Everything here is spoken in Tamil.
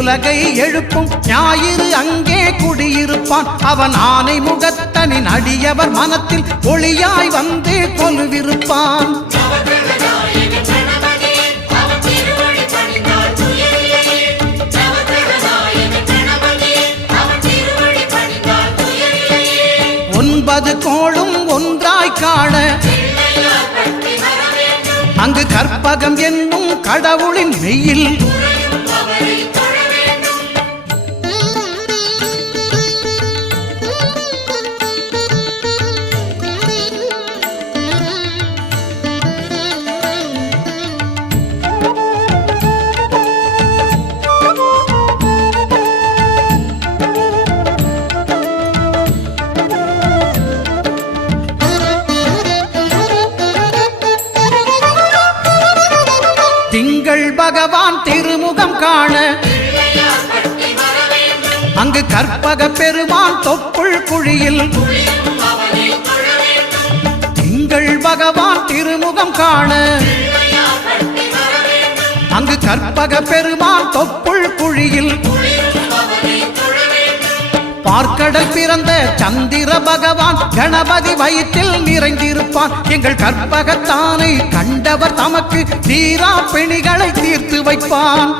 உலகை எழுப்பும் ஞாயிறு அங்கே குடியிருப்பான். அவன் ஆனை முகத்தனின் அடியவர் மனத்தில் ஒளியாய் வந்து கொலுவிருப்பான். ஒன்பது கோளும் ஒன்றாய் காண அங்கு கற்பகம் என்னும் கடவுளின் மெய்யில் திங்கள் பகவான் திருமுகம் காண அங்கு கற்பக பெருமான் தொப்புள் குழியில் திங்கள் பகவான் திருமுகம் காண அங்கு கற்பக பெருமான் தொப்புள் குழியில் பார்க்கடல் பிறந்த சந்திர பகவான் கணபதி வயிற்றில் நிறைந்திருப்பான். எங்கள் கற்பகத்தானை கண்டவர் தமக்கு தீரா பிணிகளை தீர்த்து வைப்பான்.